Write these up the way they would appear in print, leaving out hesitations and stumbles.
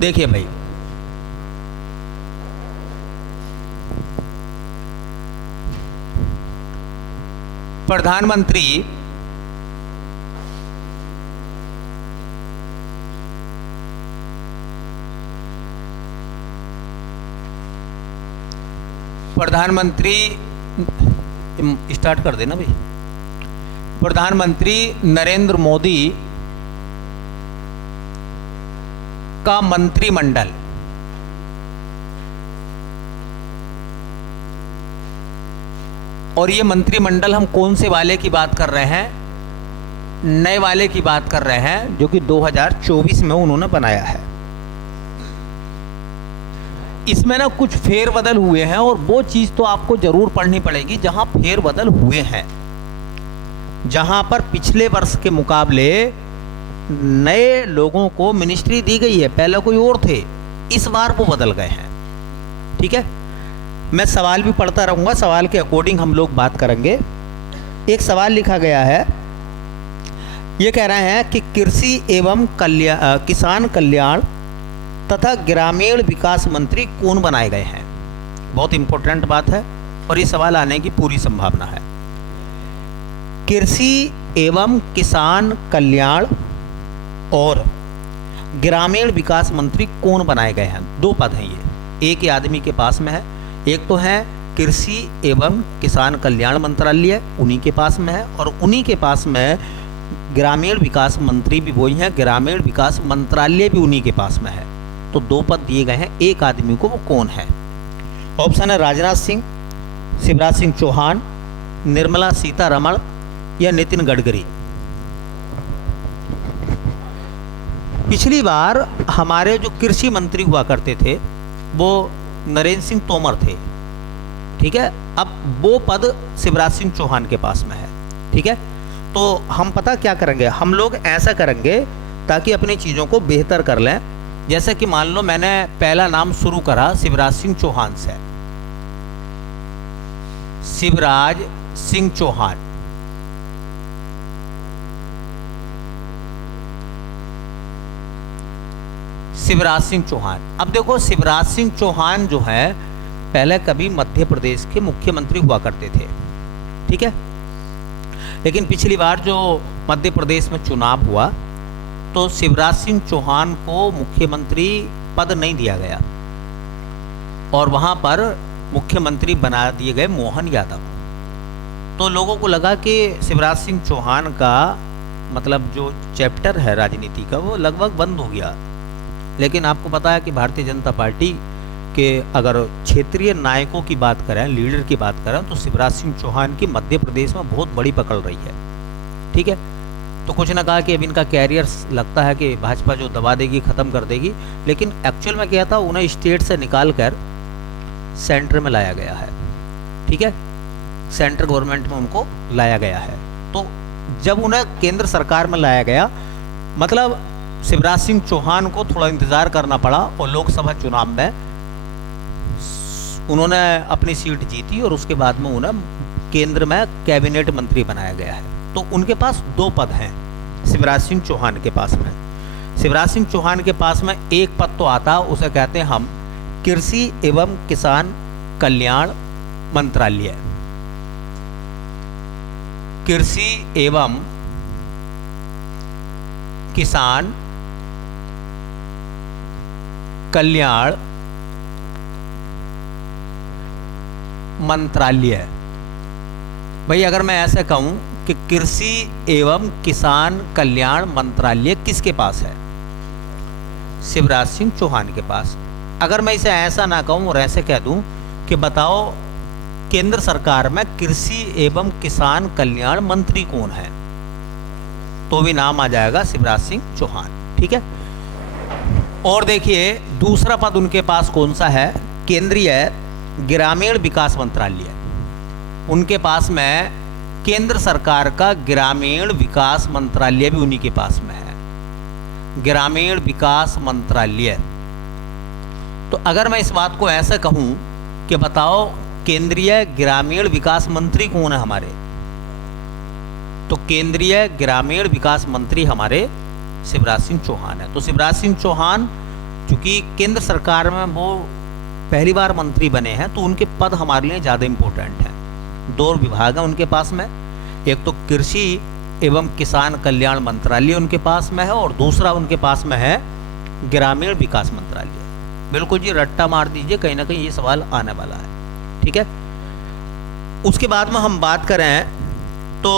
देखिए भाई, प्रधानमंत्री स्टार्ट कर देना भाई। प्रधानमंत्री नरेंद्र मोदी का मंत्रिमंडल और ये मंत्रिमंडल हम कौन से वाले की बात कर रहे हैं? नए वाले की बात कर रहे हैं, जो कि 2024 में उन्होंने बनाया है। इसमें ना कुछ फेरबदल हुए हैं और वो चीज़ तो आपको जरूर पढ़नी पड़ेगी जहां फेरबदल हुए हैं, जहां पर पिछले वर्ष के मुकाबले नए लोगों को मिनिस्ट्री दी गई है। पहले कोई और थे, इस बार वो बदल गए हैं। ठीक है, मैं सवाल भी पढ़ता रहूँगा, सवाल के अकॉर्डिंग हम लोग बात करेंगे। एक सवाल लिखा गया है, ये कह रहे हैं कि कृषि एवं किसान कल्याण तथा ग्रामीण विकास मंत्री कौन बनाए गए हैं? बहुत इंपॉर्टेंट बात है और ये सवाल आने की पूरी संभावना है। कृषि एवं किसान कल्याण और ग्रामीण विकास मंत्री कौन बनाए गए हैं? दो पद हैं ये, एक ही आदमी के पास में है। एक तो है कृषि एवं किसान कल्याण मंत्रालय, उन्हीं के पास में है, और उन्हीं के पास में ग्रामीण विकास मंत्री भी वही हैं, ग्रामीण विकास मंत्रालय भी उन्हीं के पास में है। तो दो पद दिए गए हैं एक आदमी को, वो कौन है? ऑप्शन है राजनाथ सिंह, शिवराज सिंह चौहान, निर्मला सीतारमण या नितिन गडकरी। पिछली बार हमारे जो कृषि मंत्री हुआ करते थे वो नरेंद्र सिंह तोमर थे। ठीक है, अब वो पद शिवराज सिंह चौहान के पास में है। ठीक है, तो हम पता क्या करेंगे, हम लोग ऐसा करेंगे ताकि अपनी चीज़ों को बेहतर कर लें। जैसे कि मान लो मैंने पहला नाम शुरू करा शिवराज सिंह चौहान से, शिवराज सिंह चौहान। शिवराज सिंह चौहान, अब देखो शिवराज सिंह चौहान जो है पहले कभी मध्य प्रदेश के मुख्यमंत्री हुआ करते थे। ठीक है, लेकिन पिछली बार जो मध्य प्रदेश में चुनाव हुआ तो शिवराज सिंह चौहान को मुख्यमंत्री पद नहीं दिया गया और वहां पर मुख्यमंत्री बना दिए गए मोहन यादव। तो लोगों को लगा कि शिवराज सिंह चौहान का मतलब जो चैप्टर है राजनीति का वो लगभग बंद हो गया। लेकिन आपको पता है कि भारतीय जनता पार्टी के अगर क्षेत्रीय नायकों की बात करें, लीडर की बात करें, तो शिवराज सिंह चौहान की मध्य प्रदेश में बहुत बड़ी पकड़ रही है। ठीक है, तो कुछ ना कहा कि अब इनका कैरियर लगता है कि भाजपा जो दबा देगी, ख़त्म कर देगी, लेकिन एक्चुअल में क्या था, उन्हें स्टेट से निकाल कर सेंटर में लाया गया है। ठीक है, सेंट्रल गवर्नमेंट में उनको लाया गया है। तो जब उन्हें केंद्र सरकार में लाया गया, मतलब शिवराज सिंह चौहान को थोड़ा इंतज़ार करना पड़ा और लोकसभा चुनाव में उन्होंने अपनी सीट जीती और उसके बाद में उन्हें केंद्र में कैबिनेट मंत्री बनाया गया है। तो उनके पास दो पद हैं शिवराज सिंह चौहान के पास में। शिवराज सिंह चौहान के पास में एक पद तो आता, उसे कहते हैं हम कृषि एवं किसान कल्याण मंत्रालय। कृषि एवं किसान कल्याण मंत्रालय। भाई अगर मैं ऐसे कहूं कि कृषि एवं किसान कल्याण मंत्रालय किसके पास है? शिवराज सिंह चौहान के पास। अगर मैं इसे ऐसा ना कहूं और ऐसे कह दूं कि बताओ केंद्र सरकार में कृषि एवं किसान कल्याण मंत्री कौन है, तो भी नाम आ जाएगा शिवराज सिंह चौहान। ठीक है, और देखिए दूसरा पद उनके पास कौन सा है? केंद्रीय ग्रामीण विकास मंत्रालय। उनके पास में केंद्र सरकार का ग्रामीण विकास मंत्रालय भी उन्हीं के पास में है, ग्रामीण विकास मंत्रालय। तो अगर मैं इस बात को ऐसे कहूं कि बताओ केंद्रीय ग्रामीण विकास मंत्री कौन है हमारे, तो केंद्रीय ग्रामीण विकास मंत्री हमारे शिवराज सिंह चौहान है। तो शिवराज सिंह चौहान क्योंकि केंद्र सरकार में वो पहली बार मंत्री बने हैं, तो उनके पद हमारे लिए ज़्यादा इम्पोर्टेंट हैं। 2 विभाग हैं उनके पास में, एक तो कृषि एवं किसान कल्याण मंत्रालय उनके पास में है, और दूसरा उनके पास में है ग्रामीण विकास मंत्रालय। बिल्कुल जी, रट्टा मार दीजिए, कहीं ना कहीं ये सवाल आने वाला है। ठीक है, उसके बाद में हम बात करें तो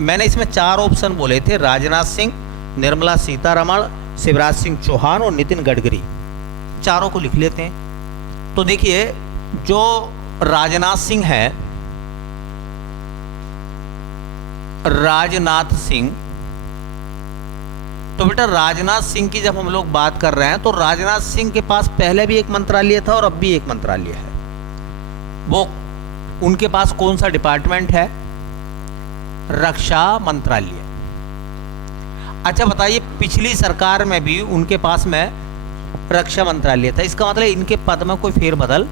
मैंने इसमें 4 ऑप्शन बोले थे, राजनाथ सिंह, निर्मला सीतारमण, शिवराज सिंह चौहान और नितिन गडकरी। चारों को लिख लेते हैं। तो देखिए, जो राजनाथ सिंह है, राजनाथ सिंह, तो बेटा राजनाथ सिंह की जब हम लोग बात कर रहे हैं तो राजनाथ सिंह के पास पहले भी एक मंत्रालय था और अब भी एक मंत्रालय है। वो उनके पास कौन सा डिपार्टमेंट है? रक्षा मंत्रालय। अच्छा बताइए, पिछली सरकार में भी उनके पास में रक्षा मंत्रालय था, इसका मतलब इनके पद में कोई फेरबदल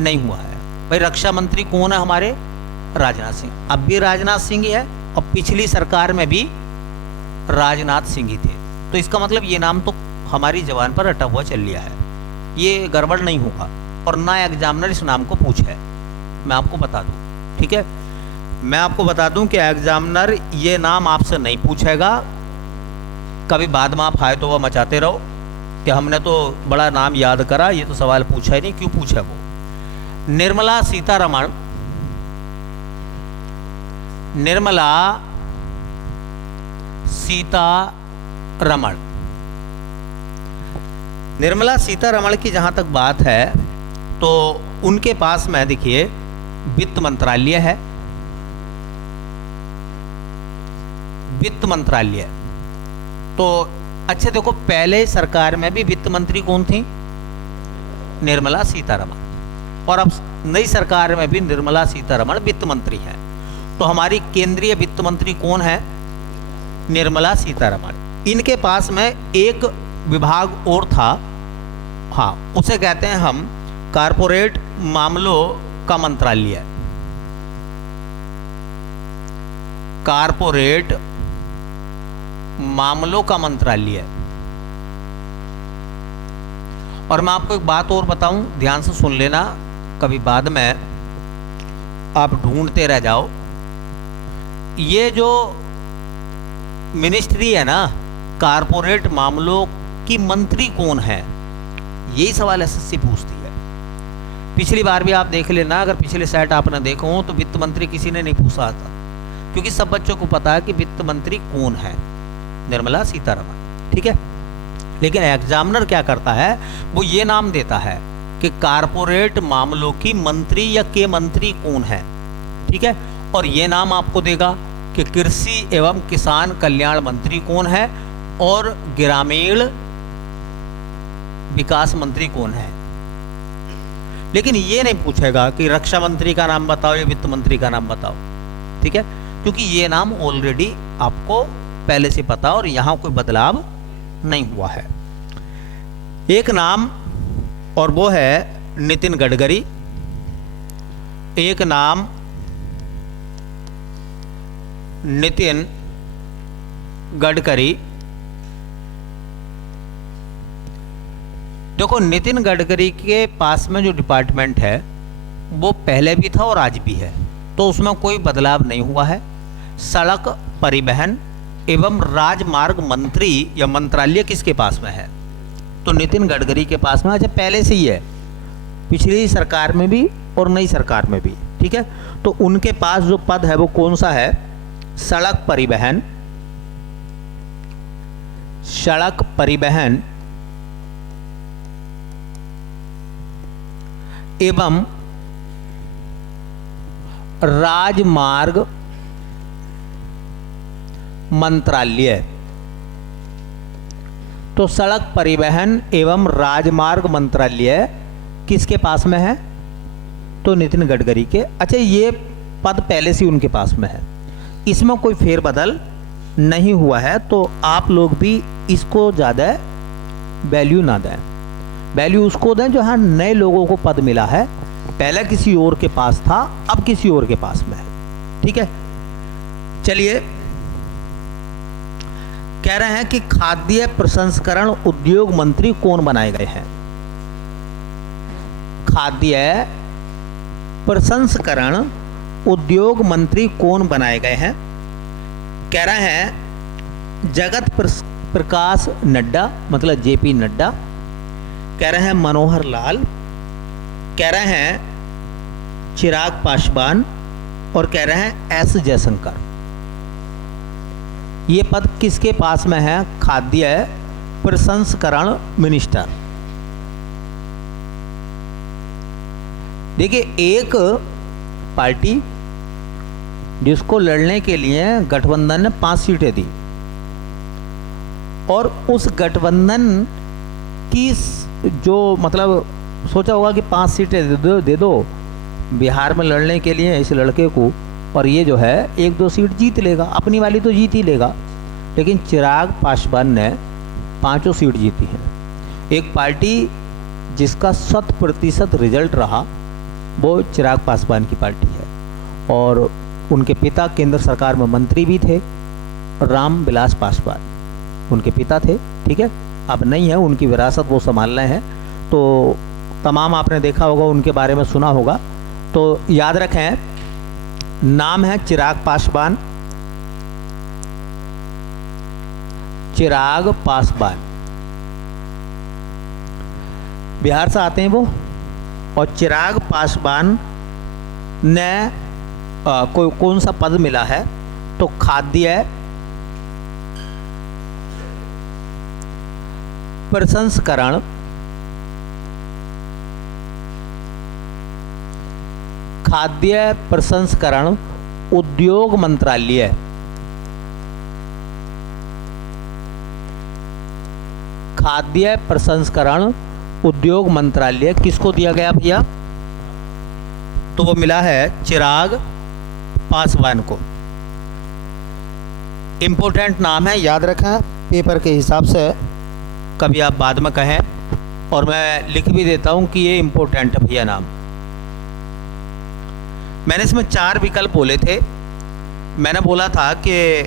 नहीं हुआ है। भाई रक्षा मंत्री कौन है हमारे? राजनाथ सिंह। अब भी राजनाथ सिंह ही है और पिछली सरकार में भी राजनाथ सिंह ही थे। तो इसका मतलब ये नाम तो हमारी जबान पर रटा हुआ चल लिया है, ये गड़बड़ नहीं होगा, और ना एग्जामिनर इस नाम को पूछे, मैं आपको बता दूं। ठीक है, मैं आपको बता दूं कि एग्जामिनर ये नाम आपसे नहीं पूछेगा। कभी बाद में आप हाय तो वह मचाते रहो कि हमने तो बड़ा नाम याद करा, ये तो सवाल पूछा ही नहीं, क्यों पूछा वो? निर्मला सीतारमण, निर्मला सीतारमण, निर्मला सीतारमण की जहां तक बात है तो उनके पास में देखिए वित्त मंत्रालय है, वित्त मंत्रालय। तो अच्छा देखो, पहले सरकार में भी वित्त मंत्री कौन थी? निर्मला सीतारमण, और अब नई सरकार में भी निर्मला सीतारमण वित्त मंत्री है। तो हमारी केंद्रीय वित्त मंत्री कौन है? निर्मला सीतारमण। इनके पास में एक विभाग और था, हाँ, उसे कहते हैं हम कारपोरेट मामलों का मंत्रालय, कारपोरेट मामलों का मंत्रालय। और मैं आपको एक बात और बताऊं, ध्यान से सुन लेना, कभी बाद में आप ढूंढते रह जाओ। ये जो मिनिस्ट्री है ना, कारपोरेट मामलों की मंत्री कौन है, यही सवाल एसएससी पूछती है। पिछली बार भी आप देख लेना, अगर पिछले सेट आपने देखो तो वित्त मंत्री किसी ने नहीं पूछा था, क्योंकि सब बच्चों को पता है कि वित्त मंत्री कौन है, निर्मला सीतारमण। ठीक है, लेकिन एग्जामिनर क्या करता है, वो ये नाम देता है कि कारपोरेट मामलों की मंत्री या के मंत्री कौन है। ठीक है, और ये नाम आपको देगा कि कृषि एवं किसान कल्याण मंत्री कौन है और ग्रामीण विकास मंत्री कौन है। लेकिन ये नहीं पूछेगा कि रक्षा मंत्री का नाम बताओ या वित्त मंत्री का नाम बताओ। ठीक है, क्योंकि ये नाम ऑलरेडी आपको पहले से पता और यहां कोई बदलाव नहीं हुआ है। एक नाम और वो है नितिन गडकरी, एक नाम नितिन गडकरी। देखो, नितिन गडकरी के पास में जो डिपार्टमेंट है वो पहले भी था और आज भी है, तो उसमें कोई बदलाव नहीं हुआ है। सड़क परिवहन एवं राजमार्ग मंत्री या मंत्रालय किसके पास में है? तो नितिन गडकरी के पास में। अच्छा, पहले से ही है, पिछली सरकार में भी और नई सरकार में भी। ठीक है, तो उनके पास जो पद है वो कौन सा है? सड़क परिवहन, सड़क परिवहन एवं राजमार्ग मंत्रालय। तो सड़क परिवहन एवं राजमार्ग मंत्रालय किसके पास में है? तो नितिन गडकरी के। अच्छा, ये पद पहले से उनके पास में है, इसमें कोई फेरबदल नहीं हुआ है। तो आप लोग भी इसको ज़्यादा वैल्यू ना दें, वैल्यू उसको दें जो हाँ नए लोगों को पद मिला है, पहले किसी और के पास था, अब किसी और के पास में है। ठीक है, चलिए, कह रहे हैं कि खाद्य प्रसंस्करण उद्योग मंत्री कौन बनाए गए हैं। खाद्य प्रसंस्करण उद्योग मंत्री कौन बनाए गए हैं। कह रहे हैं जगत प्रकाश नड्डा, मतलब जेपी नड्डा। कह रहे हैं मनोहर लाल। कह रहे हैं चिराग पासवान और कह रहे हैं एस जयशंकर। ये पद किसके पास में है? खाद्य प्रसंस्करण मिनिस्टर। देखिए, एक पार्टी जिसको लड़ने के लिए गठबंधन ने 5 सीटें दी और उस गठबंधन की जो मतलब सोचा होगा कि 5 सीटें दे दो बिहार में लड़ने के लिए इस लड़के को, और ये जो है 1-2 सीट जीत लेगा, अपनी वाली तो जीत ही लेगा। लेकिन चिराग पासवान ने 5 सीट जीती हैं। एक पार्टी जिसका 100% रिजल्ट रहा वो चिराग पासवान की पार्टी है, और उनके पिता केंद्र सरकार में मंत्री भी थे, राम विलास पासवान उनके पिता थे। ठीक है, अब नहीं है, उनकी विरासत वो संभाल रहे हैं। तो तमाम आपने देखा होगा, उनके बारे में सुना होगा। तो याद रखें, नाम है चिराग पासवान। चिराग पासवान बिहार से आते हैं वो, और चिराग पासवान ने कौन सा पद मिला है? तो खाद्य प्रसंस्करण उद्योग मंत्रालय। खाद्य प्रसंस्करण उद्योग मंत्रालय किसको दिया गया भैया? तो वो मिला है चिराग पासवान को। इम्पोर्टेंट नाम है, याद रखें पेपर के हिसाब से, कभी आप बाद में कहें, और मैं लिख भी देता हूं कि ये इम्पोर्टेंट है भैया नाम। मैंने इसमें 4 विकल्प बोले थे। मैंने बोला था कि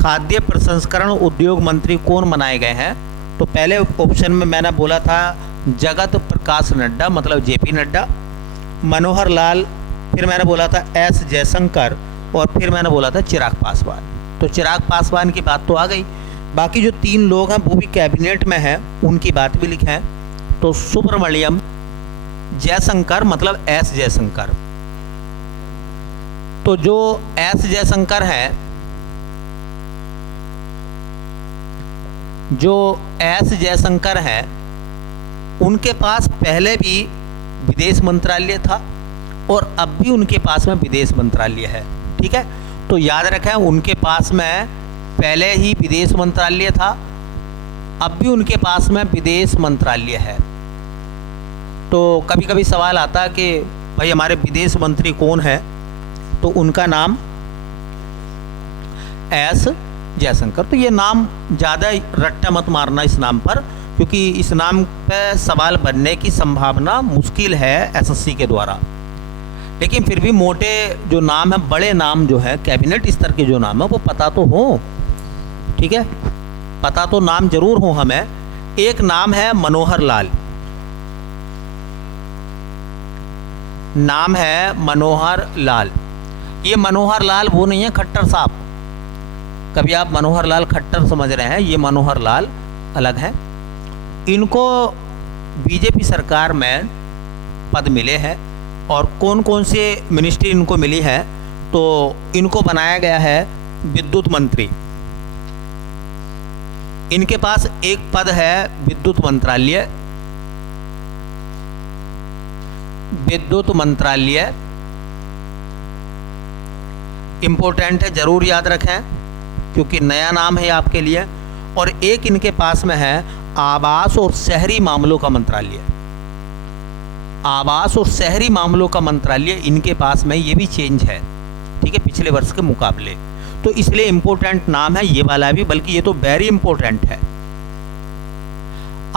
खाद्य प्रसंस्करण उद्योग मंत्री कौन बनाए गए हैं। तो पहले ऑप्शन में मैंने बोला था जगत प्रकाश नड्डा, मतलब जेपी नड्डा, मनोहर लाल, फिर मैंने बोला था एस जयशंकर, और फिर मैंने बोला था चिराग पासवान। तो चिराग पासवान की बात तो आ गई। बाकी जो 3 लोग हैं वो भी कैबिनेट में हैं, उनकी बात भी लिखें। तो सुब्रमण्यम जयशंकर, मतलब एस जयशंकर। तो जो एस जयशंकर हैं, जो एस जयशंकर हैं, उनके पास पहले भी विदेश मंत्रालय था और अब भी उनके पास में विदेश मंत्रालय है। ठीक है, तो याद रखें उनके पास में पहले ही विदेश मंत्रालय था, अब भी उनके पास में विदेश मंत्रालय है। तो कभी कभी सवाल आता है कि भाई हमारे विदेश मंत्री कौन है? तो उनका नाम एस जयशंकर। तो ये नाम ज़्यादा रट्टा मत मारना इस नाम पर, क्योंकि इस नाम पे सवाल बनने की संभावना मुश्किल है एसएससी के द्वारा। लेकिन फिर भी मोटे जो नाम है, बड़े नाम जो है, कैबिनेट स्तर के जो नाम है, वो पता तो हो। ठीक है, पता तो नाम जरूर हो हमें। एक नाम है मनोहर लाल, नाम है मनोहर लाल। ये मनोहर लाल वो नहीं है खट्टर साहब, कभी आप मनोहर लाल खट्टर समझ रहे हैं, ये मनोहर लाल अलग है। इनको बीजेपी सरकार में पद मिले हैं, और कौन कौन से मिनिस्ट्री इनको मिली है? तो इनको बनाया गया है विद्युत मंत्री। इनके पास एक पद है विद्युत मंत्रालय। विद्युत मंत्रालय इंपॉर्टेंट है, जरूर याद रखें क्योंकि नया नाम है आपके लिए। और एक इनके पास में है आवास और शहरी मामलों का मंत्रालय। आवास और शहरी मामलों का मंत्रालय इनके पास में, ये भी चेंज है, ठीक है, पिछले वर्ष के मुकाबले। तो इसलिए इंपॉर्टेंट नाम है ये वाला भी, बल्कि ये तो वेरी इंपॉर्टेंट है।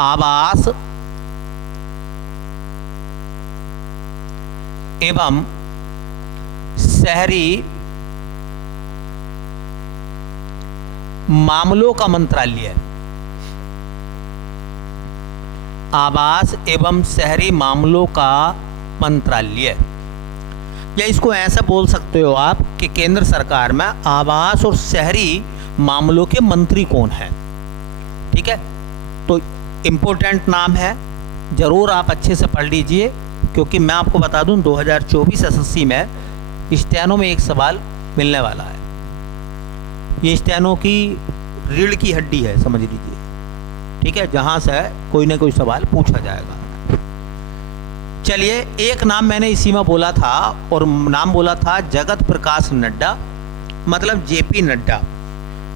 आवास एवं शहरी मामलों का मंत्रालय, आवास एवं शहरी मामलों का मंत्रालय, या इसको ऐसा बोल सकते हो आप कि केंद्र सरकार में आवास और शहरी मामलों के मंत्री कौन है। ठीक है, तो इम्पोर्टेंट नाम है, ज़रूर आप अच्छे से पढ़ लीजिए, क्योंकि मैं आपको बता दूं 2024 एसएससी में स्टेनो में एक सवाल मिलने वाला है। ये स्टेनो की रीढ़ की हड्डी है, समझ लीजिए। ठीक है, जहाँ से कोई ना कोई सवाल पूछा जाएगा। चलिए, एक नाम मैंने इसी में बोला था, और नाम बोला था जगत प्रकाश नड्डा, मतलब जेपी नड्डा।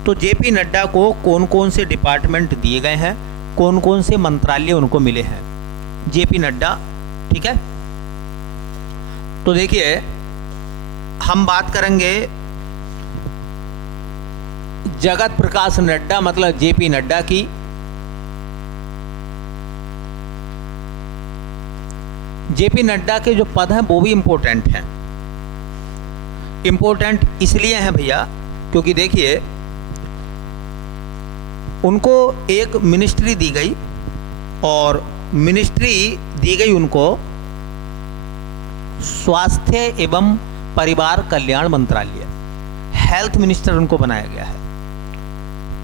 तो जेपी नड्डा को कौन कौन से डिपार्टमेंट दिए गए हैं, कौन कौन से मंत्रालय उनको मिले हैं, जेपी नड्डा। ठीक है, तो देखिए हम बात करेंगे जगत प्रकाश नड्डा मतलब जेपी नड्डा की। जेपी नड्डा के जो पद हैं वो भी इम्पोर्टेंट हैं। इम्पोर्टेंट इसलिए हैं भैया क्योंकि देखिए उनको एक मिनिस्ट्री दी गई, और मिनिस्ट्री दी गई उनको स्वास्थ्य एवं परिवार कल्याण मंत्रालय, हेल्थ मिनिस्टर उनको बनाया गया है।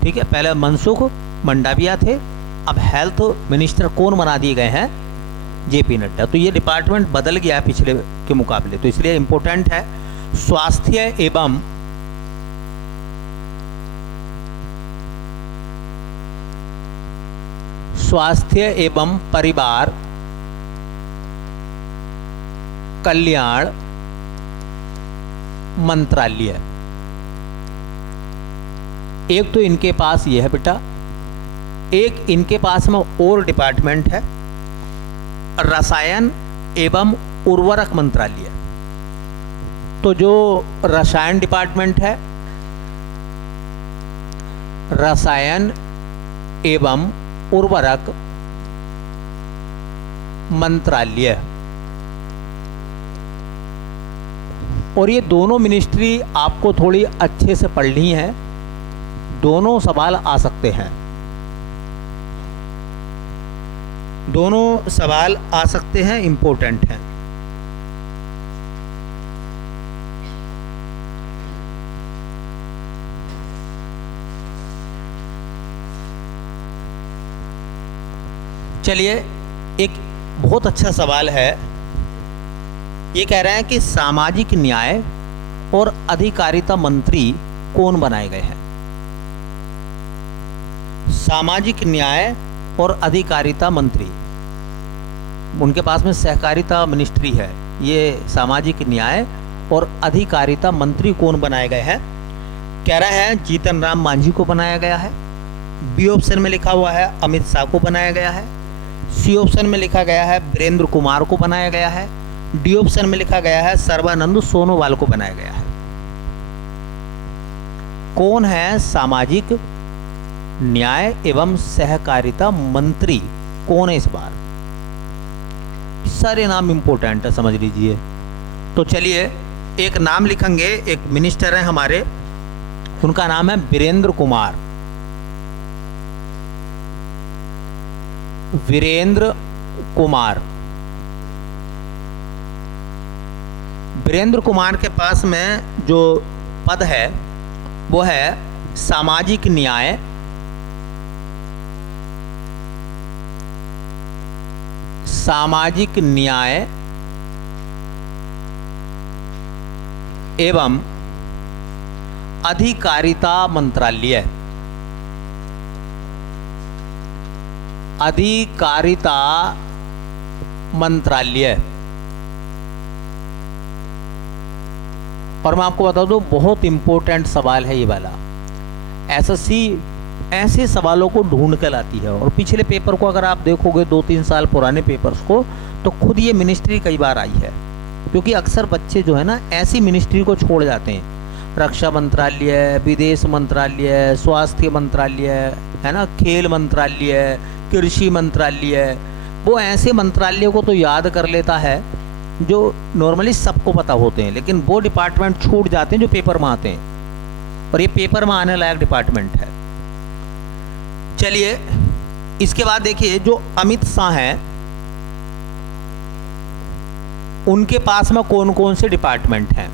ठीक है, पहले मनसुख मंडाविया थे, अब हेल्थ मिनिस्टर कौन बना दिए गए हैं, जेपी नड्डा। तो ये डिपार्टमेंट बदल गया है पिछले के मुकाबले, तो इसलिए इम्पोर्टेंट है। स्वास्थ्य एवं परिवार कल्याण मंत्रालय। एक तो इनके पास ये है बेटा, एक इनके पास में और डिपार्टमेंट है रसायन एवं उर्वरक मंत्रालय। तो जो रसायन डिपार्टमेंट है, रसायन एवं उर्वरक मंत्रालय, और ये दोनों मिनिस्ट्री आपको थोड़ी अच्छे से पढ़नी है, दोनों सवाल आ सकते हैं, दोनों सवाल आ सकते हैं, इंपॉर्टेंट हैं। चलिए, एक बहुत अच्छा सवाल है। ये कह रहे हैं कि सामाजिक न्याय और अधिकारिता मंत्री कौन बनाए गए हैं। सामाजिक न्याय और अधिकारिता मंत्री, उनके पास में सहकारिता मिनिस्ट्री है। ये सामाजिक न्याय और अधिकारिता मंत्री कौन बनाए गए हैं, कह रहे हैं जीतन राम मांझी को बनाया गया है। बी ऑप्शन में लिखा हुआ है अमित शाह को बनाया गया है। सी ऑप्शन में लिखा गया है वीरेंद्र कुमार को बनाया गया है। डी ऑप्शन में लिखा गया है सर्बानंद सोनोवाल को बनाया गया है। कौन है सामाजिक न्याय एवं सहकारिता मंत्री, कौन है इस बार? सारे नाम इंपॉर्टेंट है, समझ लीजिए। तो चलिए, एक नाम लिखेंगे, एक मिनिस्टर है हमारे, उनका नाम है वीरेंद्र कुमार। वीरेंद्र कुमार। वीरेंद्र कुमार के पास में जो पद है वो है सामाजिक न्याय एवं अधिकारिता मंत्रालय। अधिकारिता मंत्रालय। और मैं आपको बता दूं, बहुत इंपॉर्टेंट सवाल है ये वाला। एसएससी ऐसे सवालों को ढूंढ कर लाती है, और पिछले पेपर को अगर आप देखोगे 2-3 साल पुराने पेपर्स को, तो खुद ये मिनिस्ट्री कई बार आई है, क्योंकि अक्सर बच्चे जो है ना ऐसी मिनिस्ट्री को छोड़ जाते हैं। रक्षा मंत्रालय, विदेश मंत्रालय, स्वास्थ्य मंत्रालय, है ना, खेल मंत्रालय, कृषि मंत्रालय, वो ऐसे मंत्रालयों को तो याद कर लेता है जो नॉर्मली सबको पता होते हैं, लेकिन वो डिपार्टमेंट छूट जाते हैं जो पेपर में आते हैं, और ये पेपर में आने लायक डिपार्टमेंट है। चलिए इसके बाद देखिए, जो अमित शाह हैं उनके पास में कौन कौन से डिपार्टमेंट हैं।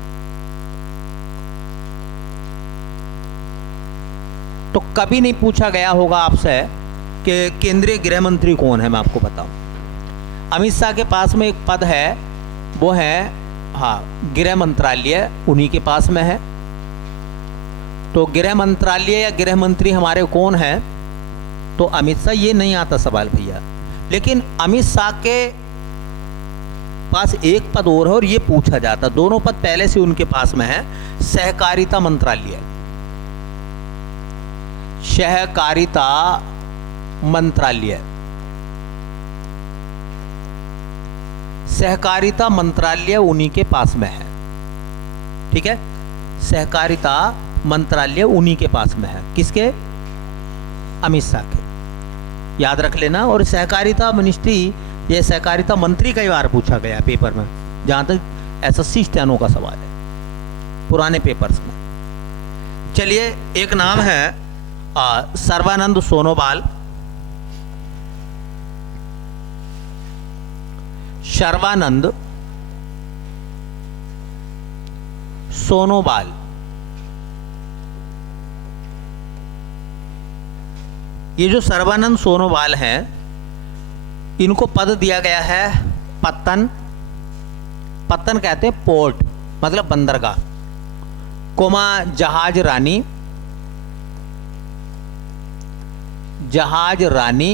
तो कभी नहीं पूछा गया होगा आपसे कि केंद्रीय गृह मंत्री कौन है। मैं आपको बताऊं, अमित शाह के पास में एक पद है, वो है गृह मंत्रालय, उन्हीं के पास में है। तो गृह मंत्रालय या गृह मंत्री हमारे कौन है, तो अमित शाह। ये नहीं आता सवाल भैया, लेकिन अमित शाह के पास एक पद और है और ये पूछा जाता, दोनों पद पहले से उनके पास में है। सहकारिता मंत्रालय, सहकारिता मंत्रालय, सहकारिता मंत्रालय उन्हीं के पास में है। ठीक है, सहकारिता मंत्रालय उन्हीं के पास में है। किसके? अमित शाह के, याद रख लेना। और सहकारिता मिनिस्ट्री या सहकारिता मंत्री कई बार पूछा गया पेपर में, जहां तक एसएससी स्टेनो का सवाल है पुराने पेपर्स में। चलिए, एक नाम है सर्बानंद सोनोवाल। सर्बानंद सोनोवाल, ये जो सर्बानंद सोनोवाल हैं, इनको पद दिया गया है पत्तन। पत्तन कहते हैं पोर्ट, मतलब बंदरगाह, कोमा जहाज रानी, जहाज रानी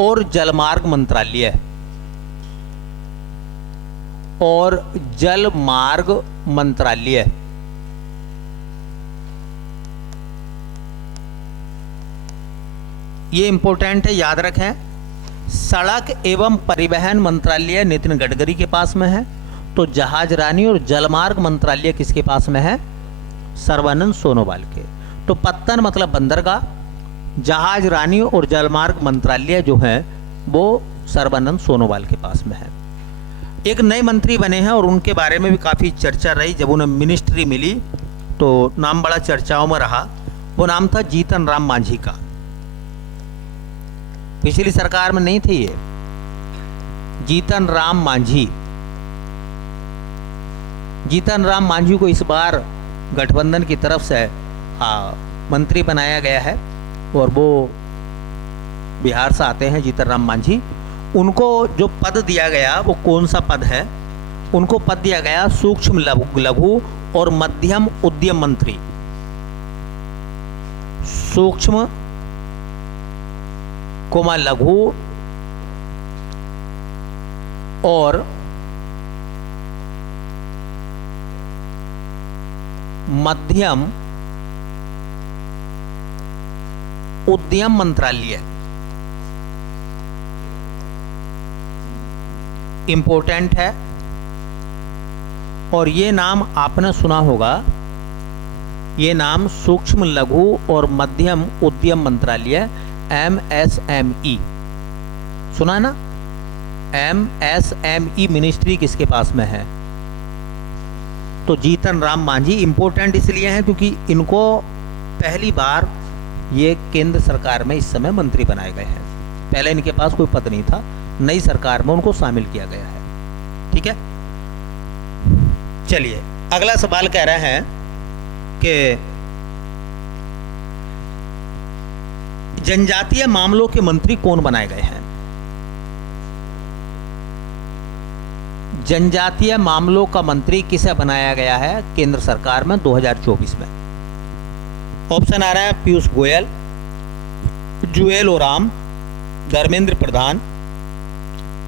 और जलमार्ग मंत्रालय, और जलमार्ग मंत्रालय। ये इंपॉर्टेंट है, याद रखें। सड़क एवं परिवहन मंत्रालय नितिन गडकरी के पास में है, तो जहाज रानी और जलमार्ग मंत्रालय किसके पास में है? सर्बानंद सोनोवाल के। तो पत्तन मतलब बंदरगाह, जहाज रानी और जलमार्ग मंत्रालय जो है वो सर्बानंद सोनोवाल के पास में है। एक नए मंत्री बने हैं और उनके बारे में भी काफ़ी चर्चा रही। जब उन्हें मिनिस्ट्री मिली तो नाम बड़ा चर्चाओं में रहा। वो नाम था जीतन राम मांझी का। पिछली सरकार में नहीं थे ये, जीतन राम मांझी। जीतन राम मांझी को इस बार गठबंधन की तरफ से मंत्री बनाया गया है और वो बिहार से आते हैं, जीतन राम मांझी। उनको जो पद दिया गया वो कौन सा पद है? उनको पद दिया गया सूक्ष्म लघु और मध्यम उद्यम मंत्री। सूक्ष्म कोमा लघु और मध्यम उद्यम मंत्रालय। इंपॉर्टेंट है और ये नाम आपने सुना होगा। ये नाम सूक्ष्म लघु और मध्यम उद्यम मंत्रालय, MSME, सुना ना? MSME मिनिस्ट्री किसके पास में है? तो जीतन राम मांझी। इंपॉर्टेंट इसलिए हैं क्योंकि इनको पहली बार ये केंद्र सरकार में इस समय मंत्री बनाए गए हैं। पहले इनके पास कोई पद नहीं था, नई सरकार में उनको शामिल किया गया है। ठीक है, चलिए अगला सवाल कह रहे हैं कि जनजातीय मामलों के मंत्री कौन बनाए गए हैं? जनजातीय मामलों का मंत्री किसे बनाया गया है केंद्र सरकार में 2024 में? ऑप्शन आ रहा है पीयूष गोयल, जुएल ओराम, धर्मेंद्र प्रधान,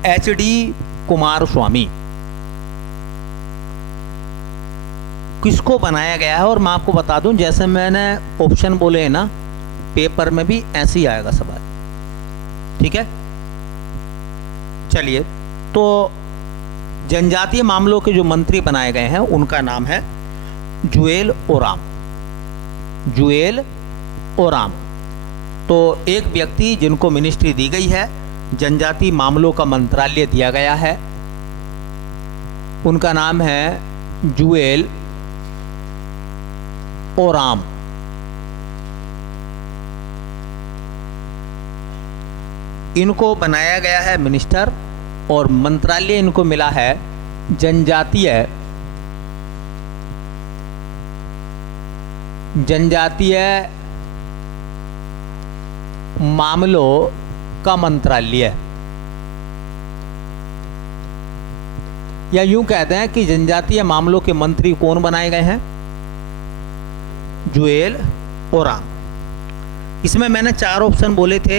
HD कुमारस्वामी। किसको बनाया गया है? और मैं आपको बता दूं, जैसे मैंने ऑप्शन बोले हैं ना, पेपर में भी ऐसे ही आएगा सवाल। ठीक है, चलिए, तो जनजातीय मामलों के जो मंत्री बनाए गए हैं उनका नाम है जुएल ओराम। जुएल ओराम। तो एक व्यक्ति जिनको मिनिस्ट्री दी गई है, जनजातीय मामलों का मंत्रालय दिया गया है, उनका नाम है जुएल ओराम। इनको बनाया गया है मिनिस्टर और मंत्रालय इनको मिला है जनजातीय मामलों का मंत्रालय, या यूं कहते हैं कि जनजातीय मामलों के मंत्री कौन बनाए गए हैं? जुएल ओराम। इसमें मैंने 4 ऑप्शन बोले थे।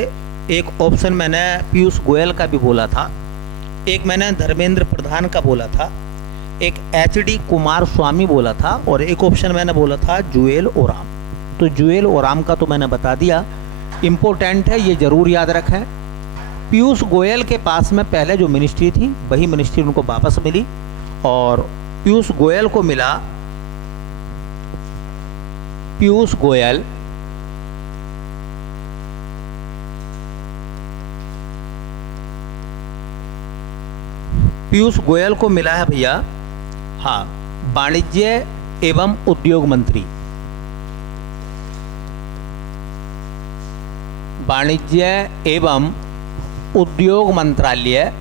एक ऑप्शन मैंने पीयूष गोयल का भी बोला था, एक मैंने धर्मेंद्र प्रधान का बोला था, एक HD कुमार स्वामी बोला था, और एक ऑप्शन मैंने बोला था जुएल ओराम। तो जुएल ओराम का तो मैंने बता दिया, इम्पोर्टेंट है, ये जरूर याद रखें। पीयूष गोयल के पास में पहले जो मिनिस्ट्री थी वही मिनिस्ट्री उनको वापस मिली, और पीयूष गोयल को मिला पीयूष गोयल को मिला है भैया, हाँ, वाणिज्य एवं उद्योग मंत्री। वाणिज्य एवं उद्योग मंत्रालय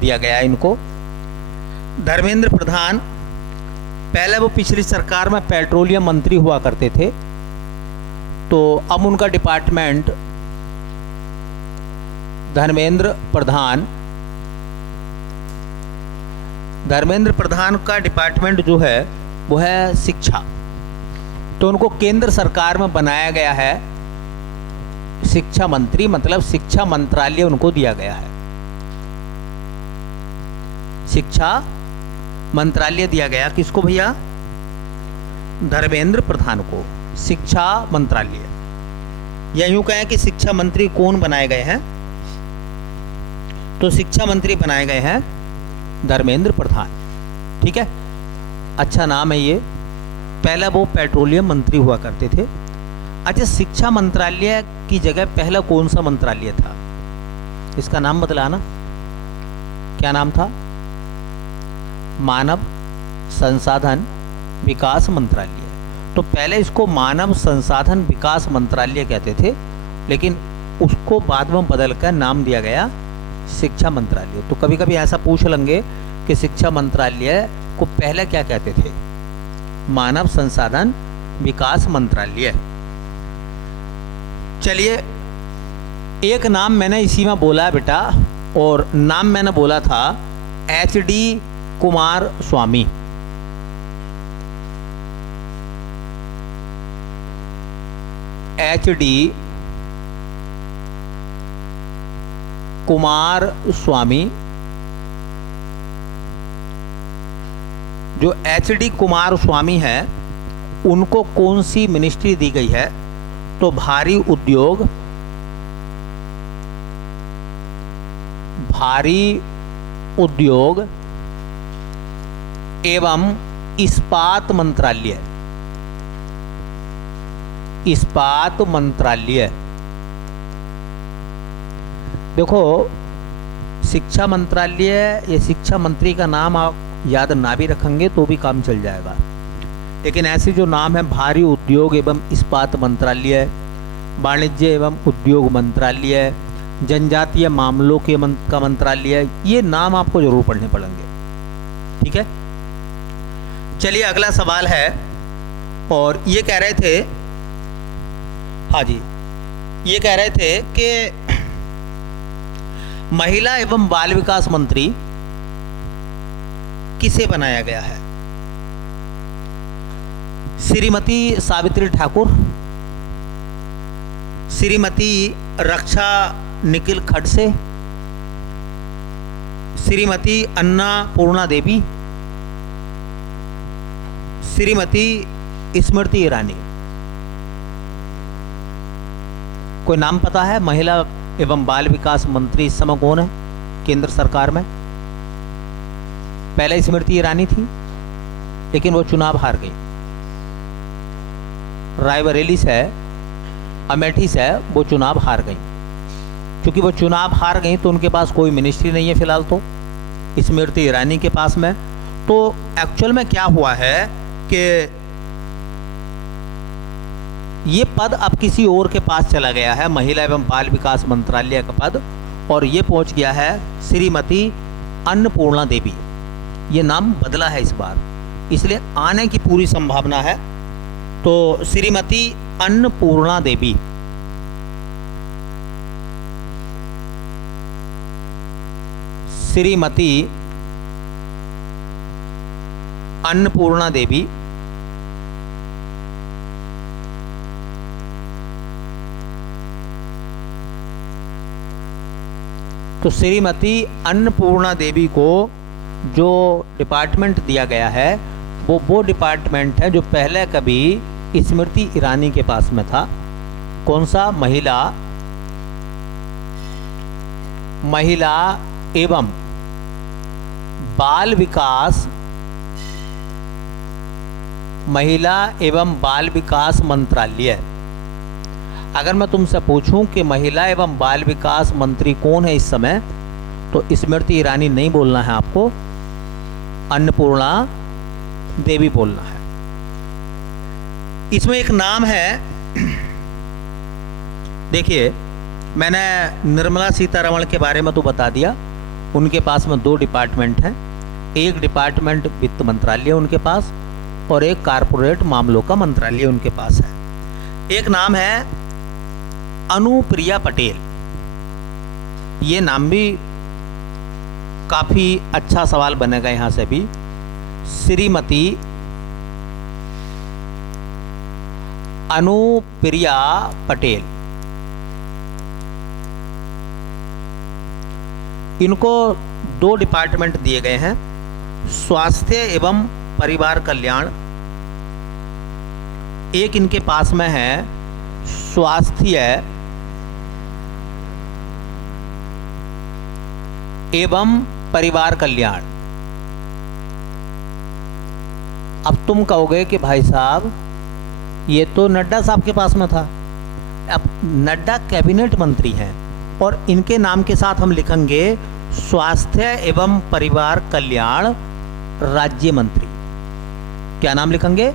दिया गया इनको। धर्मेंद्र प्रधान पहले वो पिछली सरकार में पेट्रोलियम मंत्री हुआ करते थे, तो अब उनका डिपार्टमेंट धर्मेंद्र प्रधान का डिपार्टमेंट जो है वो है शिक्षा। तो उनको केंद्र सरकार में बनाया गया है शिक्षा मंत्री, मतलब शिक्षा मंत्रालय उनको दिया गया है। शिक्षा मंत्रालय दिया गया किसको भैया? धर्मेंद्र प्रधान को शिक्षा मंत्रालय, या यूं कहें कि शिक्षा मंत्री कौन बनाए गए हैं? तो शिक्षा मंत्री बनाए गए हैं धर्मेंद्र प्रधान। ठीक है, अच्छा नाम है ये। पहला वो पेट्रोलियम मंत्री हुआ करते थे। अच्छा, शिक्षा मंत्रालय की जगह पहला कौन सा मंत्रालय था? इसका नाम बदलाना, क्या नाम था? मानव संसाधन विकास मंत्रालय। तो पहले इसको मानव संसाधन विकास मंत्रालय कहते थे, लेकिन उसको बाद में बदलकर नाम दिया गया शिक्षा मंत्रालय। तो कभी कभी ऐसा पूछ लेंगे कि शिक्षा मंत्रालय को पहले क्या कहते थे? मानव संसाधन विकास मंत्रालय। चलिए, एक नाम मैंने इसी में बोला है बेटा, और नाम मैंने बोला था HD कुमार स्वामी। HD कुमार स्वामी। जो HD कुमार स्वामी है उनको कौन सी मिनिस्ट्री दी गई है? तो भारी उद्योग एवं इस्पात मंत्रालय। इस्पात मंत्रालय। देखो, शिक्षा मंत्रालय या शिक्षा मंत्री का नाम आप याद ना भी रखेंगे तो भी काम चल जाएगा, लेकिन ऐसे जो नाम है भारी उद्योग एवं इस्पात मंत्रालय, वाणिज्य एवं उद्योग मंत्रालय, जनजातीय मामलों के का मंत्रालय, ये नाम आपको जरूर पढ़ने पड़ेंगे। ठीक है, चलिए अगला सवाल है, और ये कह रहे थे, हाँ जी, ये कह रहे थे कि महिला एवं बाल विकास मंत्री किसे बनाया गया है? श्रीमती सावित्री ठाकुर, श्रीमती रक्षा निखिल खड़से, श्रीमती अन्नपूर्णा देवी, श्रीमती स्मृति ईरानी। कोई नाम पता है? महिला एवं बाल विकास मंत्री इस समय कौन है केंद्र सरकार में? पहले स्मृति ईरानी थी, लेकिन वो चुनाव हार गई। रायबरेली से, अमेठी से वो चुनाव हार गई। क्योंकि वो चुनाव हार गई तो उनके पास कोई मिनिस्ट्री नहीं है फिलहाल, तो स्मृति ईरानी के पास में। तो एक्चुअल में क्या हुआ है कि ये पद अब किसी और के पास चला गया है, महिला एवं बाल विकास मंत्रालय का पद, और ये पहुंच गया है श्रीमती अन्नपूर्णा देवी। ये नाम बदला है इस बार, इसलिए आने की पूरी संभावना है। तो श्रीमती अन्नपूर्णा देवी, श्रीमती अन्नपूर्णा देवी तो श्रीमती अन्नपूर्णा देवी को जो डिपार्टमेंट दिया गया है वो डिपार्टमेंट है जो पहले कभी स्मृति ईरानी के पास में था। कौन सा? महिला एवं बाल विकास, महिला एवं बाल विकास मंत्रालय। अगर मैं तुमसे पूछूं कि महिला एवं बाल विकास मंत्री कौन है इस समय, तो स्मृति ईरानी नहीं बोलना है आपको, अन्नपूर्णा देवी बोलना है। इसमें एक नाम है, देखिए मैंने निर्मला सीतारमण के बारे में तो बता दिया, उनके पास में 2 डिपार्टमेंट हैं, एक डिपार्टमेंट वित्त मंत्रालय उनके पास और एक कारपोरेट मामलों का मंत्रालय उनके पास है। एक नाम है अनुप्रिया पटेल, ये नाम भी काफी अच्छा सवाल बनेगा यहां से भी। श्रीमती अनुप्रिया पटेल, इनको 2 डिपार्टमेंट दिए गए हैं, स्वास्थ्य एवं परिवार कल्याण। एक इनके पास में है स्वास्थ्य एवं परिवार कल्याण। अब तुम कहोगे कि भाई साहब ये तो नड्डा साहब के पास में था। अब नड्डा कैबिनेट मंत्री हैं और इनके नाम के साथ हम लिखेंगे स्वास्थ्य एवं परिवार कल्याण राज्य मंत्री। क्या नाम लिखेंगे?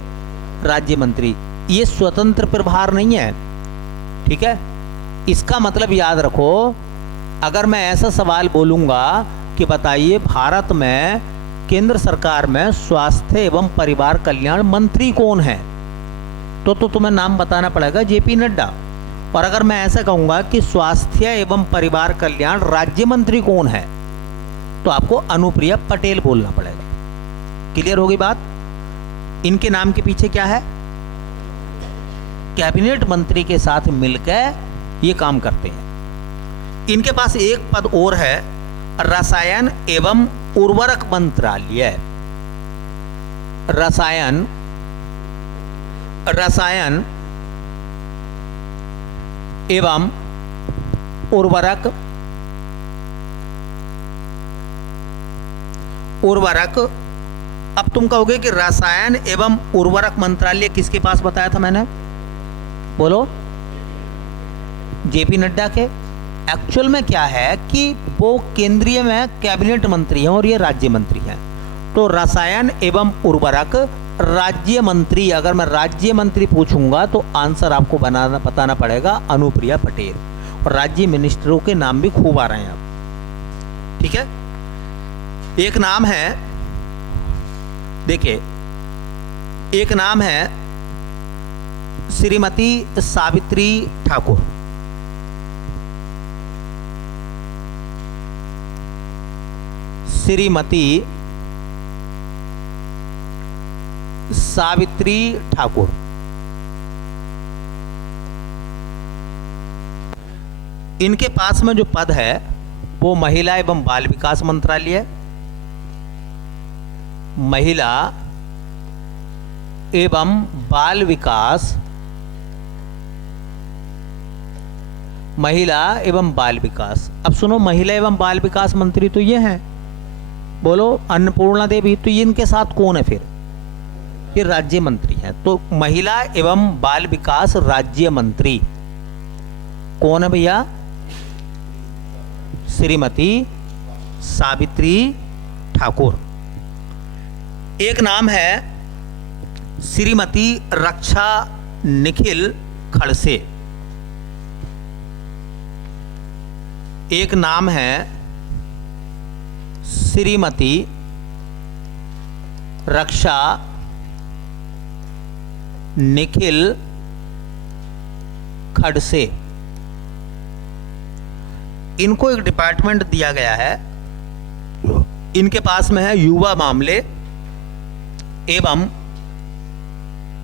राज्य मंत्री। ये स्वतंत्र प्रभार नहीं है, ठीक है। इसका मतलब याद रखो, अगर मैं ऐसा सवाल बोलूंगा कि बताइए भारत में केंद्र सरकार में स्वास्थ्य एवं परिवार कल्याण मंत्री कौन है, तो तुम्हें नाम बताना पड़ेगा जेपी नड्डा। और अगर मैं ऐसा कहूंगा कि स्वास्थ्य एवं परिवार कल्याण राज्य मंत्री कौन है, तो आपको अनुप्रिया पटेल बोलना पड़ेगा। क्लियर होगी बात? इनके नाम के पीछे क्या है? कैबिनेट मंत्री के साथ मिलकर ये काम करते हैं। इनके पास एक पद और है, रसायन एवं उर्वरक मंत्रालय। रसायन एवं उर्वरक। अब तुम कहोगे कि रसायन एवं उर्वरक मंत्रालय किसके पास बताया था मैंने? बोलो। जेपी नड्डा के। एक्चुअल में क्या है कि वो केंद्रीय में कैबिनेट मंत्री हैं और ये राज्य मंत्री हैं। तो रसायन एवं उर्वरक राज्य मंत्री, अगर मैं राज्य मंत्री पूछूंगा तो आंसर आपको बताना पड़ेगा अनुप्रिया पटेल। और राज्य मिनिस्टरों के नाम भी खूब आ रहे हैं अब, ठीक है। एक नाम है, देखिए एक नाम है श्रीमती सावित्री ठाकुर। श्रीमती सावित्री ठाकुर। इनके पास में जो पद है वो महिला एवं बाल विकास मंत्रालय, महिला एवं बाल विकास, महिला एवं बाल विकास। अब सुनो, महिला एवं बाल विकास मंत्री तो ये हैं, बोलो अन्नपूर्णा देवी। तो ये इनके साथ कौन है फिर? ये राज्य मंत्री हैं। तो महिला एवं बाल विकास राज्य मंत्री कौन है भैया? श्रीमती सावित्री ठाकुर। एक नाम है श्रीमती रक्षा निखिल खड़से, एक नाम है श्रीमती रक्षा निखिल खड़से। इनको एक डिपार्टमेंट दिया गया है, इनके पास में है युवा मामले एवं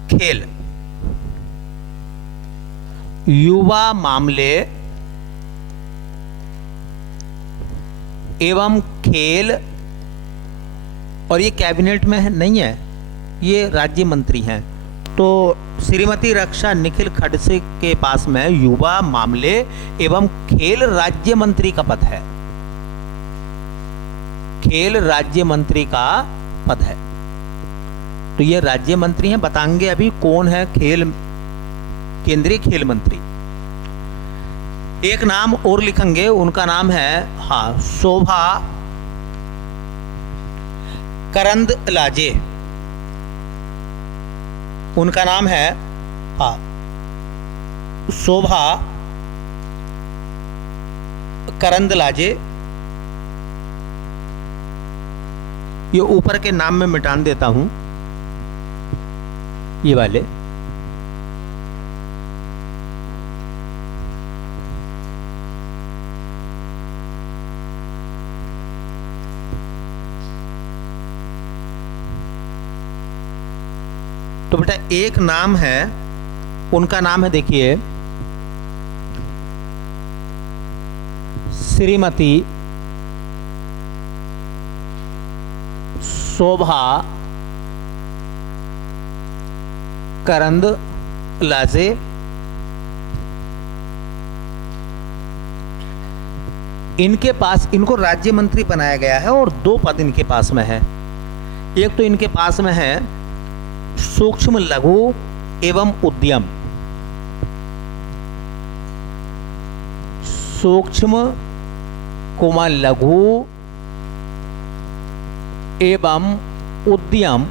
खेल। युवा मामले एवं खेल, और ये कैबिनेट में नहीं है, ये राज्य मंत्री हैं। तो श्रीमती रक्षा निखिल खड़से के पास में युवा मामले एवं खेल राज्य मंत्री का पद है, खेल राज्य मंत्री का पद है। तो ये राज्य मंत्री हैं, बताएंगे अभी कौन है खेल, केंद्रीय खेल मंत्री। एक नाम और लिखेंगे, उनका नाम है शोभा करंदलाजे। उनका नाम है शोभा करंदलाजे। ये ऊपर के नाम में मिटान देता हूं, ये वाले। तो बेटा एक नाम है, उनका नाम है, देखिए, श्रीमती शोभा करंदलाजे। इनके पास, इनको राज्य मंत्री बनाया गया है और दो पद इनके पास में है। एक तो इनके पास में है सूक्ष्म लघु एवं उद्यम, सूक्ष्म लघु एवं उद्यम,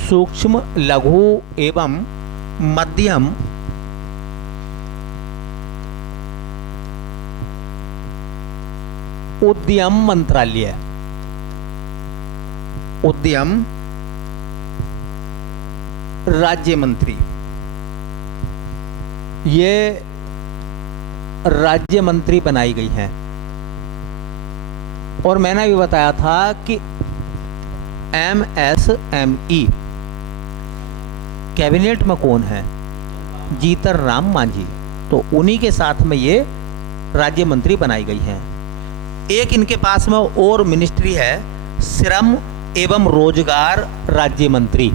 सूक्ष्म लघु एवं मध्यम उद्यम मंत्रालय, उद्यम राज्य मंत्री। ये राज्य मंत्री बनाई गई हैं। और मैंने भी बताया था कि MSME कैबिनेट में कौन है, जीतन राम मांझी। तो उन्हीं के साथ में ये राज्य मंत्री बनाई गई हैं। एक इनके पास में और मिनिस्ट्री है, श्रम एवं रोजगार राज्य मंत्री,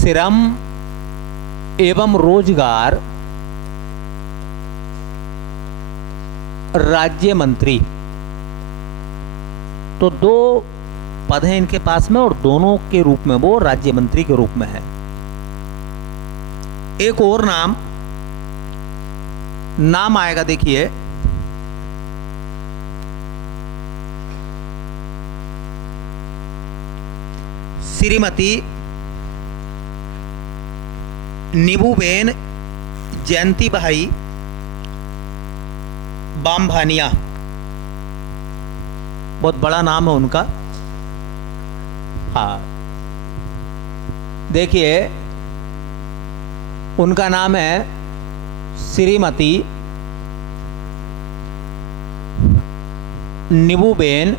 श्रम एवं रोजगार राज्य मंत्री। तो दो पद हैं इनके पास में और दोनों के रूप में वो राज्य मंत्री के रूप में है। एक और नाम आएगा, देखिए, श्रीमती नीबूबेन जयंती भाई बामभानिया। बहुत बड़ा नाम है उनका। देखिए उनका नाम है श्रीमती नीबूबेन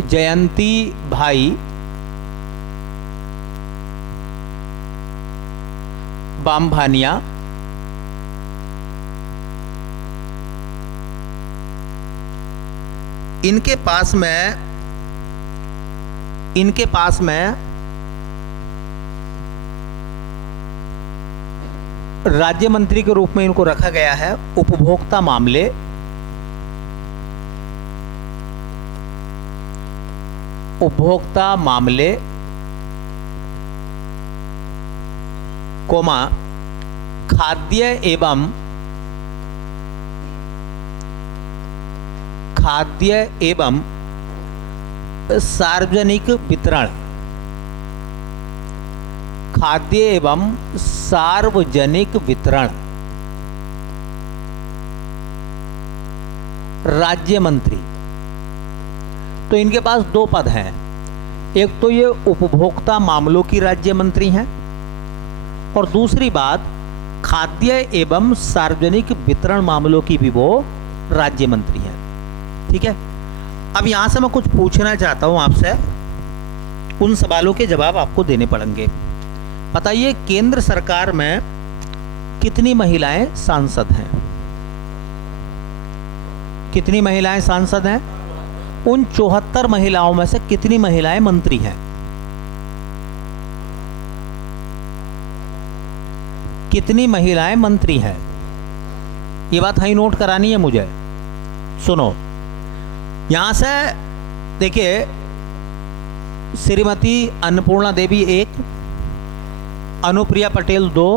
जयंती भाई बामभानिया। इनके पास में राज्य मंत्री के रूप में इनको रखा गया है उपभोक्ता मामले, खाद्य एवं सार्वजनिक वितरण, खाद्य एवं सार्वजनिक वितरण राज्य मंत्री। तो इनके पास दो पद हैं, एक तो ये उपभोक्ता मामलों की राज्य मंत्री हैं और दूसरी बात खाद्य एवं सार्वजनिक वितरण मामलों की भी वो राज्य मंत्री हैं। ठीक है, अब यहां से मैं कुछ पूछना चाहता हूं आपसे, उन सवालों के जवाब आपको देने पड़ेंगे। बताइए केंद्र सरकार में कितनी महिलाएं सांसद हैं? कितनी महिलाएं सांसद हैं? उन 74 महिलाओं में से कितनी महिलाएं मंत्री हैं? कितनी महिलाएं मंत्री हैं? ये बात हाई नोट करानी है मुझे। सुनो, यहां से देखिए, श्रीमती अन्नपूर्णा देवी 1, अनुप्रिया पटेल 2,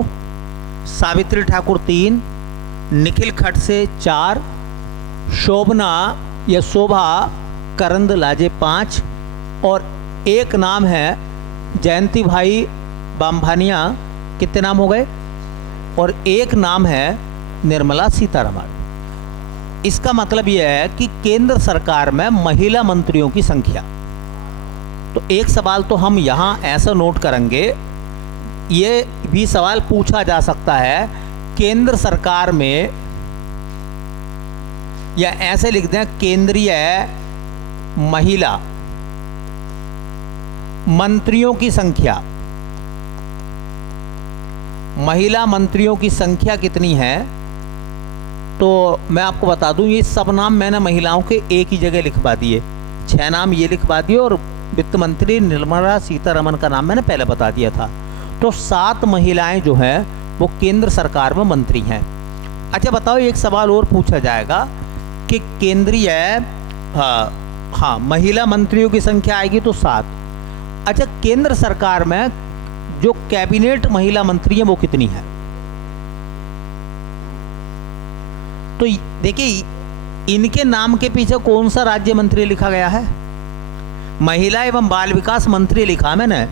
सावित्री ठाकुर 3, निखिल खड़से 4, शोभना या शोभा करंदलाजे 5 और एक नाम है जयंती भाई बामभानिया, कितने नाम हो गए? और एक नाम है निर्मला सीतारमण। इसका मतलब यह है कि केंद्र सरकार में महिला मंत्रियों की संख्या। तो एक सवाल तो हम यहाँ ऐसा नोट करेंगे, ये भी सवाल पूछा जा सकता है केंद्र सरकार में, या ऐसे लिख दें केंद्रीय महिला मंत्रियों की संख्या, महिला मंत्रियों की संख्या कितनी है? तो मैं आपको बता दूं, ये सब नाम मैंने महिलाओं के एक ही जगह लिखवा दिए, 6 नाम ये लिखवा दिए और वित्त मंत्री निर्मला सीतारमण का नाम मैंने पहले बता दिया था। तो 7 महिलाएं जो हैं वो केंद्र सरकार में मंत्री हैं। अच्छा बताओ, एक सवाल और पूछा जाएगा कि केंद्रीय हाँ महिला मंत्रियों की संख्या आएगी तो 7। अच्छा, केंद्र सरकार में जो कैबिनेट महिला मंत्री हैं वो कितनी है? तो देखिए, इनके नाम के पीछे कौन सा राज्य मंत्री लिखा गया है? महिला एवं बाल विकास मंत्री लिखा मैंने,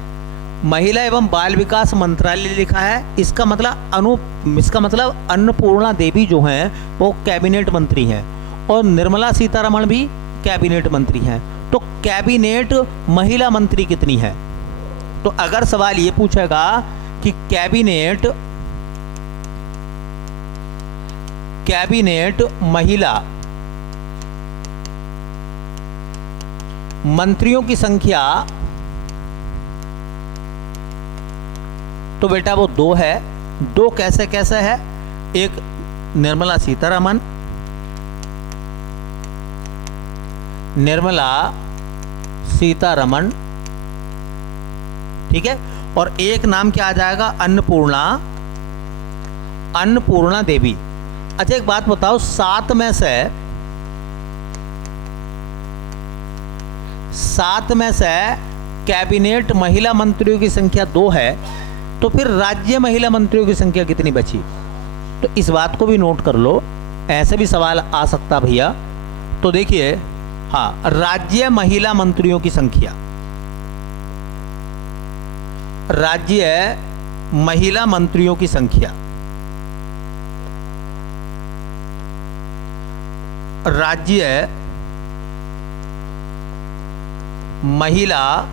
महिला एवं बाल विकास मंत्रालय लिखा है। इसका मतलब अन्नपूर्णा देवी जो हैं वो कैबिनेट मंत्री हैं और निर्मला सीतारमण भी कैबिनेट मंत्री हैं। तो कैबिनेट महिला मंत्री कितनी है? तो अगर सवाल ये पूछेगा कि कैबिनेट महिला मंत्रियों की संख्या, तो बेटा वो 2 है। 2 कैसे कैसे है? एक निर्मला सीतारमण, ठीक है, और एक नाम क्या आ जाएगा? अन्नपूर्णा देवी। अच्छा एक बात बताओ, 7 में से कैबिनेट महिला मंत्रियों की संख्या 2 है, तो फिर राज्य महिला मंत्रियों की संख्या कितनी बची? तो इस बात को भी नोट कर लो, ऐसे भी सवाल आ सकता भैया। तो देखिए, हाँ, राज्य महिला मंत्रियों की संख्या, राज्य महिला मंत्रियों की संख्या, राज्य महिला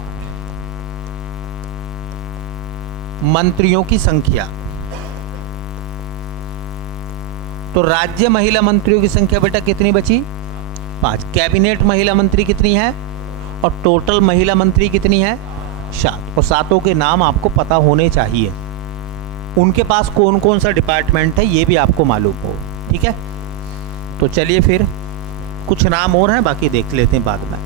मंत्रियों की संख्या। तो राज्य महिला मंत्रियों की संख्या बेटा कितनी बची? 5। कैबिनेट महिला मंत्री कितनी है और टोटल महिला मंत्री कितनी है? 7। और 7 के नाम आपको पता होने चाहिए, उनके पास कौन कौन सा डिपार्टमेंट है ये भी आपको मालूम हो। ठीक है, तो चलिए फिर कुछ नाम और हैं, बाकी देख लेते हैं बाद में।